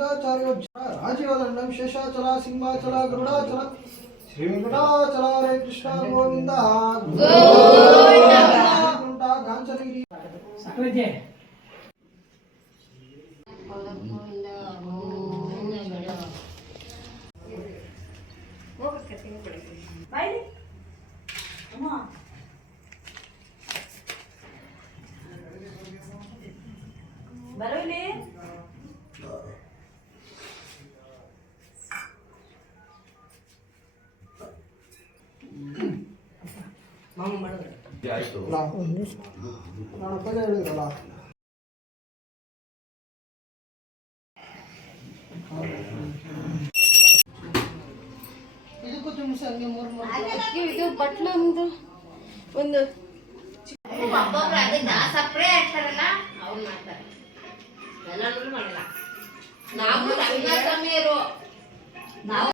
ಚತುರ್ಭುಜಾಚಾರ್ಯೋಜ್ಜ ರಾಜೀವದಂಡಂ ಶೇಷಾಚಲ ಸಿಂಹಾಚಲ ಗರುಡಾಚಲ ಶ್ರೀ ವೆಂಕಟಾಚಲ ಹರೇ ಕೃಷ್ಣ ಗೋವಿಂದ ಗೋವಿಂದ ಗಾಂಚನಗಿರಿ ಬರೋಲಿ ಮಾಮ ಮಾಡಿದ್ರೆ ಆಯ್ತು ನಾನು ಅಪ್ಪನೇ ಹೇಳಿದ್ರಲ್ಲ ಇದಕ್ಕೂ ತುಂಬಿಸಿ ಹಂಗೆ ಇದು ಬಟ್ಲು ಒಂದು ಒಬ್ಬೊಬ್ರು ಅದೇ ಸಪ್ರೇ ಆಗ್ತಾರಲ್ಲ ಅವ್ರು ಮಾಡ್ತಾರೆ ಎಲ್ಲರೂ ಮಾಡಲ್ಲ ನಾವು ರಂಗ ಸಮೀರು ನಾವು